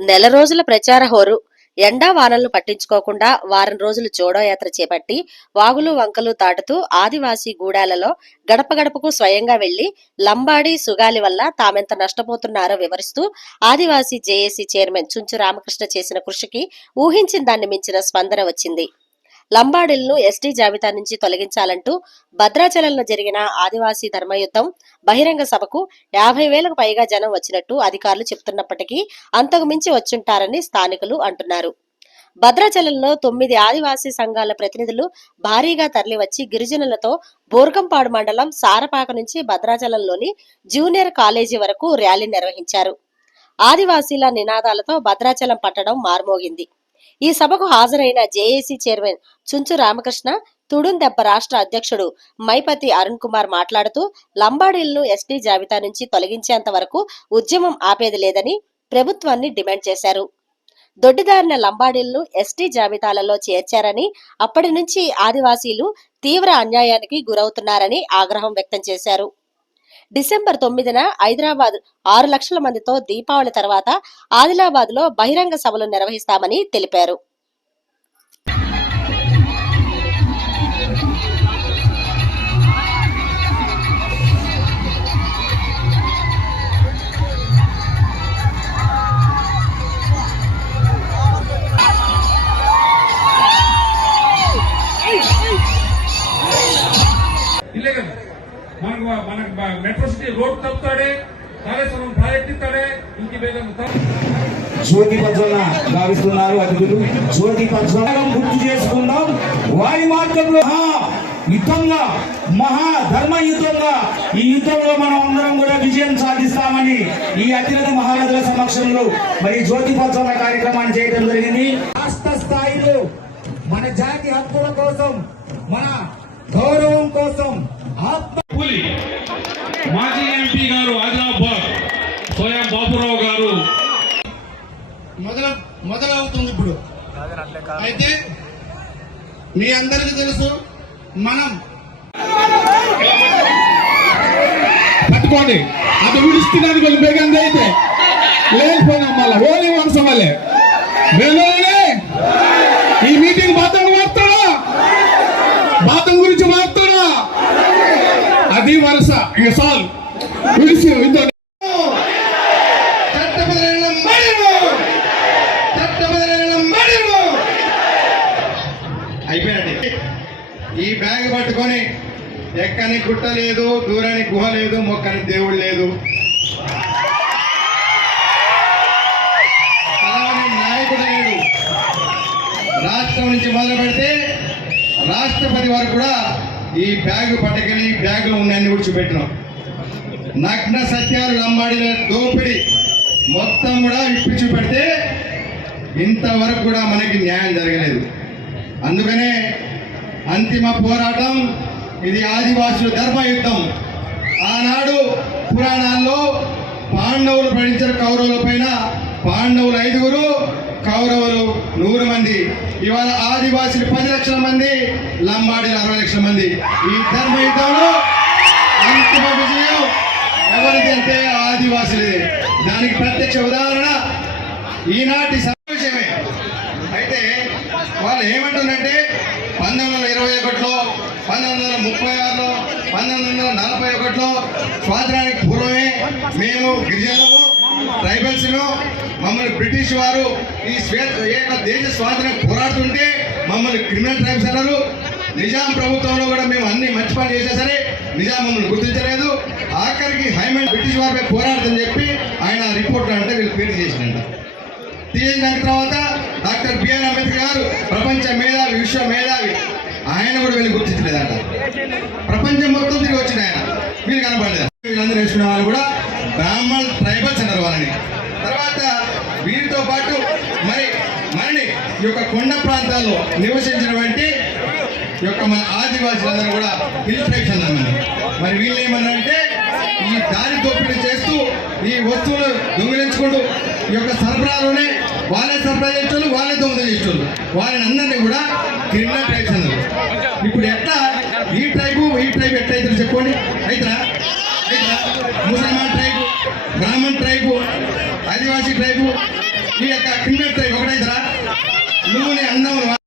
నెల రోజుల ప్రచార హోరు. ఎండా వానలను పట్టించుకోకుండా వారం రోజులు జోడోయాత్ర చేపట్టి వాగులు వంకలు దాటుతూ ఆదివాసీ గూడాలలో గడప గడపకు స్వయంగా వెళ్ళి లంబాడి సుగాలి వల్ల తామెంత నష్టపోతున్నారో వివరిస్తూ ఆదివాసీ జేఏసీ చైర్మన్ చుంచు రామకృష్ణ చేసిన కృషికి ఊహించిన దాన్ని మించిన స్పందన వచ్చింది. లంబాడీలను ఎస్టీ జాబితా నుంచి తొలగించాలంటూ భద్రాచలంలో జరిగిన ఆదివాసీ ధర్మయుద్ధం బహిరంగ సభకు యాభై వేలకు పైగా జనం వచ్చినట్టు అధికారులు చెబుతున్నప్పటికీ అంతకు మించి వచ్చుంటారని స్థానికులు అంటున్నారు. భద్రాచలంలో తొమ్మిది ఆదివాసీ సంఘాల ప్రతినిధులు భారీగా తరలివచ్చి గిరిజనులతో బోర్గంపాడు మండలం సారపాక నుంచి భద్రాచలంలోని జూనియర్ కాలేజీ వరకు ర్యాలీ నిర్వహించారు. ఆదివాసీల నినాదాలతో భద్రాచలం పట్టడం మార్మోగింది. ఈ సభకు హాజరైన జేఏసీ చైర్మన్ చుంచు రామకృష్ణ తుడుందెబ్బ రాష్ట్ర అధ్యక్షుడు మైపతి అరుణ్ కుమార్ మాట్లాడుతూ లంబాడీలను ఎస్టీ జాబితా నుంచి తొలగించేంత వరకు ఉద్యమం ఆపేది లేదని ప్రభుత్వాన్ని డిమాండ్ చేశారు. దొడ్డిదారిన లంబాడీలను ఎస్టీ జాబితాలలో చేర్చారని అప్పటి నుంచి ఆదివాసీలు తీవ్ర అన్యాయానికి గురవుతున్నారని ఆగ్రహం వ్యక్తం చేశారు. డిసెంబర్ తొమ్మిదిన హైదరాబాద్ ఆరు లక్షల మందితో దీపావళి తర్వాత ఆదిలాబాద్లో బహిరంగ సభలు నిర్వహిస్తామని తెలిపారు. ఇల్లే కదా? మనకు మనకు మెట్రో సిటీ రోడ్ తప్పుతాడే కాళేశ్వరం ప్రాజెక్ట్ ఇస్తాడే ఇంటి జ్యోతి ప్రజ్వలన గావిస్తున్నారు అతిథులు. జ్యోతి ప్రజ్వలనం గుర్తు చేసుకుందాం. వారి మార్గంలో యుద్ధంగా మహా ధర్మ యుద్ధంగా ఈ యుద్ధంలో మనం అందరం కూడా విజయం సాధిస్తామని ఈ అతిరథ మహారథుల సమక్షంలో మరి జ్యోతి ప్రజ్వలన కార్యక్రమాన్ని చేయడం జరిగింది. రాష్ట్ర స్థాయిలో మన జాతి హక్కుల కోసం మన గౌరవం కోసం ఆత్మ పులి మాజీ ఎంపీ గారు ఆదిలాబాద్ స్వయం బాబురావు గారు. మొదల మొదలవుతుంది ఇప్పుడు. అయితే మీ అందరికీ తెలుసు మనం పట్టుకోండి. అది విడుస్తున్నది కొంచెం బేగంది అయితే. లేకపోయినా మళ్ళా ఓన్లీ వన్స్ మళ్ళీ ఇక సాల్ విడిచి ఇంత అయిపోయినట్టు ఈ బ్యాగ్ పట్టుకొని ఎక్కని గుట్ట లేదు దూరాని గుహ లేదు మొక్కని దేవుడు లేదు. నాయకుడు లేడు. రాష్ట్రం నుంచి మొదలు పెడితే రాష్ట్రపతి వారు కూడా ఈ బ్యాగ్ పట్టుకెళ్ళి ఈ బ్యాగులో ఉన్నాయని కూడా చూపెట్టినాం. నగ్న సత్యాలు లంబాడిల దోపిడి మొత్తం కూడా ఇప్పి చూపెడితే ఇంతవరకు కూడా మనకి న్యాయం జరగలేదు. అందుకనే అంతిమ పోరాటం ఇది ఆదివాసుల ధర్మయుద్ధం. ఆనాడు పురాణాల్లో పాండవులు పడించారు కౌరవుల పైన పాండవులు ఐదుగురు కౌరవులు నూరు మంది. ఇవాళ ఆదివాసులు పది లక్షల మంది లంబాడీలు అరవై లక్షల మంది. ఈ ధర్మయుద్ధంలో అంతిమ విజయం ఎవరిది అంటే ఆదివాసులే. దానికి ప్రత్యక్ష ఉదాహరణ ఈనాటి సమావేశమే. అయితే వాళ్ళు ఏమంటుందంటే పంతొమ్మిది వందల ఇరవై ఒకటిలో పంతొమ్మిది వందల ముప్పై ఆరులో పంతొమ్మిది వందల నలభై ఒకటిలో స్వాతంత్రానికి పూర్వమే మేము గిరిజనులము ట్రైబల్స్ మమ్మల్ని బ్రిటిష్ వారు ఈ శ్వేత దేశ స్వాతంత్రం పోరాడుతుంటే మమ్మల్ని క్రిమినల్ ట్రైబ్స్ అన్నారు. నిజాం ప్రభుత్వంలో కూడా మేము అన్ని మంచి పని చేసా సరే నిజాం మమ్మల్ని గుర్తించలేదు. ఆఖరికి హైమండ్ బ్రిటిష్ వారిపై పోరాడుతుందని చెప్పి ఆయన రిపోర్ట్ అంటే వీళ్ళు పేరు చేసినంట తీసిన తర్వాత డాక్టర్ బిఆర్ అంబేద్కర్ గారు ప్రపంచ మేధావి విశ్వ మేధావి ఆయన కూడా వీళ్ళు గుర్తించలేదంట. ప్రపంచం మొత్తం తిరిగి వచ్చింది ఆయన. వీళ్ళు కనపడలేదు. వీళ్ళందరూ వేసుకునే వాళ్ళు కూడా బ్రాహ్మణ్ ట్రైబల్స్ అన్నారు వాళ్ళని. తర్వాత వీరితో పాటు మరి మరిని ఈ యొక్క కొండ ప్రాంతాల్లో నివసించినటువంటి ఈ యొక్క మన ఆదివాసులందరూ కూడా హిల్ ట్రైబ్స్ అన్నారు మరి. వీళ్ళు ఏమన్నారంటే ఈ దారి దోపిడీ చేస్తూ ఈ వస్తువులు దొంగిలించుకుంటూ ఈ యొక్క సరఫరాలోనే వాళ్ళే సరఫరా చేసేవాళ్ళు వాళ్ళే దొంగలు చేసేవాళ్ళు వాళ్ళని అందరినీ కూడా క్రిమినల్ ట్రైబ్స్ అన్నారు. ఇప్పుడు ఎట్లా ఈ ట్రైబు ఈ ట్రైబ్ ఎట్లా అవుతారు చెప్పండి అయితరా బ్రాహ్మణ్ ట్రైబు ఆదివాసీ ట్రైబు ఈ యొక్క క్రిమినల్ ఒకటైతరా నువ్వు నీ అన్నవు